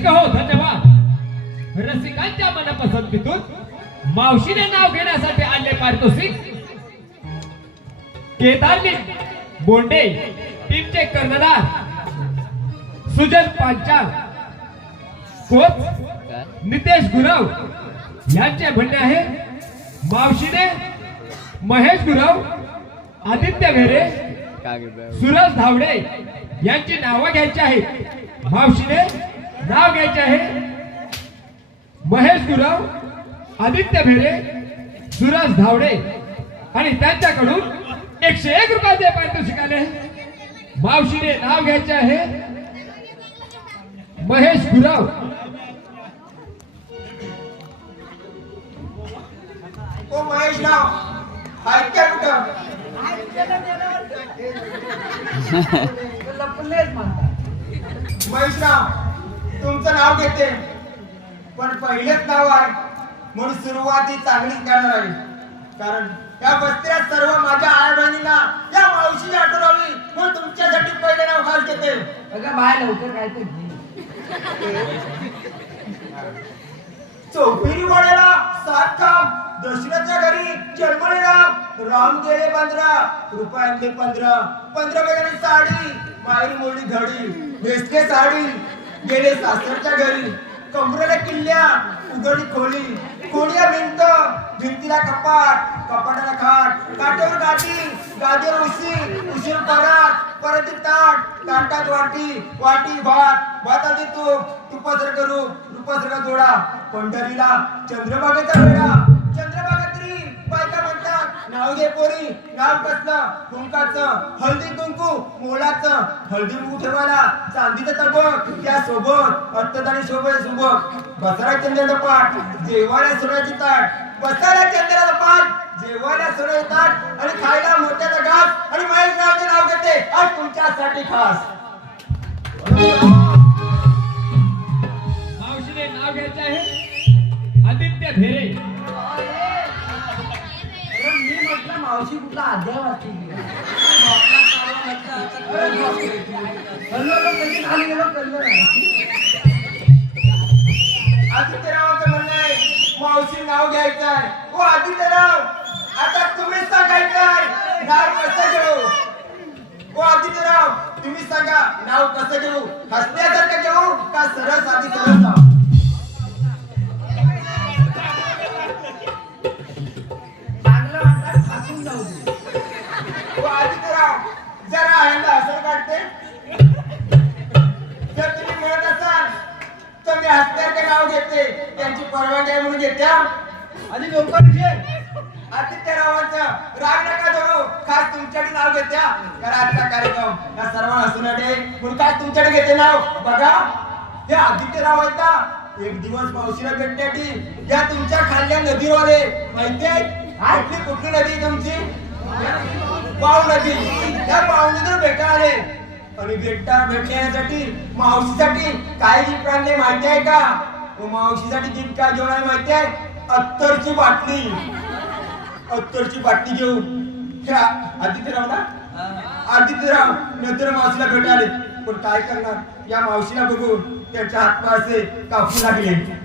रसिक हो धन्यवाद. रसिकांच्या मनपसंतीतून मावशीने नाव घेण्यासाठी आणले पारितोषिक. केदारनी बोंडे टीमचे कर्णधार सुजल पांचाल कोच नितेश गुरव यांचे म्हणणे आहे मावशीने महेश गुरव आदित्य घेरे सुरज धावडे यांची नावं घ्यायची आहेत. मावशीने नाव घ्यायचे आहे महेश गुरव आदित्य भेडे सुरज धावडे. आणि त्यांच्याकडून एकशे एक रुपयाचे पारितोषिक आले मावशीने नाव घ्यायचे आहे महेश गुरव. ओ महेश कुठं? महेश राव तुमचं नाव घेते. पण पहिलेच नाव आहे. म्हणून सुरुवात ही चांगलीच करणार आहे. कारण या बस्त्यात सर्व माझ्या आई बहिणींना या आठवण आली म्हणून तुमच्यासाठी पहिले नाव खास घेते. अगं बाय लवकर काय घे. चौफेरी वाड्याला सात काम दशरथच्या घरी जन्मले राम राम गेले पंधरा रुपयातले पंधरा पंधरा महिन्याची साडी माहेरी मोडी धडी नेसले साडी गेले सासरच्या घरी. कमरेला किल्ल्या उघडी खोली. खोलिया भिंत भिंतीला कपाट कपाटाला खाट. काटेवर गाठी गादीवर उशी उशीर परात परत ताट ताटात वाटी वाटी भात. भाताचे तूप तुपासर करू रूपासर जोडा. पंढरीला चंद्रभागेचा वेळा चंद्रभागेत्री बायका म्हणतात नाव घे पोरी नाव कसलं? कुंकाचं. हळदी कुंकू मोलाचं. हळदी कुंकू ठेवायला चांदीचं तबक त्या सोबत अत्तदानी सोबत सोबत बसरा चंद्राचं पाठ जेवायला सोन्याची ताट. बसायला चंद्राचं पाठ जेवायला सोन्याची ताट. आणि खायला मोत्याचा घास. आणि महेश रावचे नाव घेते. आज तुमच्यासाठी खास. मावशीने नाव घ्यायचे आहे? आदित्य भेरे मावशी कुठला अध्याय कधी खाली गेलो कळलं नाही. आदित्यरावांचं म्हणणं आहे मावशी नाव घ्यायचं आहे ओ आदित्यराव! घेते त्यांची परवानगी आहे म्हणून घेत्या आधी लवकर घे. आदित्यरावांचं राग नका धरू. खास तुमच्याकडे नाव घेत्या. कारण आजचा कार्यक्रम. या सर्व हसुनाडे म्हणून खास तुमच्याकडे घेते नाव. बघा हे आदित्यराव आहेत ना. एक दिवस मावशीला भेटण्यासाठी या तुमच्या खाल्ल्या नदीवर आले माहिती आहे? कुठली कुठली नदी तुमची? पाव नदी. त्या पाव नदीवर भेटा आले. आणि भेटता भेटण्यासाठी मावशीसाठी काय गीत काढले माहिती आहे का? मावशीसाठी गीत काय घेऊन आहे माहिती आहे? अत्तरची बाटली. अत्तरची बाटली घेऊन. हे आ- आदित्यराव ना? आदित्यराव नंतर मावशीला भेटाले पण काय करणार? या मावशीला बघून त्याच्या हातपासे कापू लागले.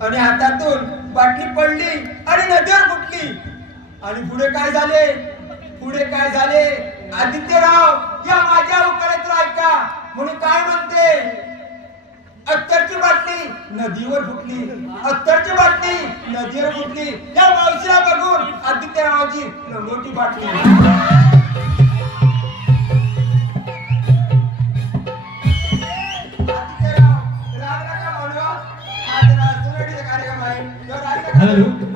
आणि हातातून बाटली पडली आणि नदीवर फुटली. आणि पुढे काय झाले? पुढे काय झाले? आदित्यराव या माझ्या उकाड्यातून ऐका. म्हणून काय म्हणते? नदीवर फुटली अत्तरची बाटली नदीवर फुटली या मावशीला बघून आदित्यरावाची लंगोटी बाटली आदित्यराव, राग आज कार्यक्रम आहे. हॅलो.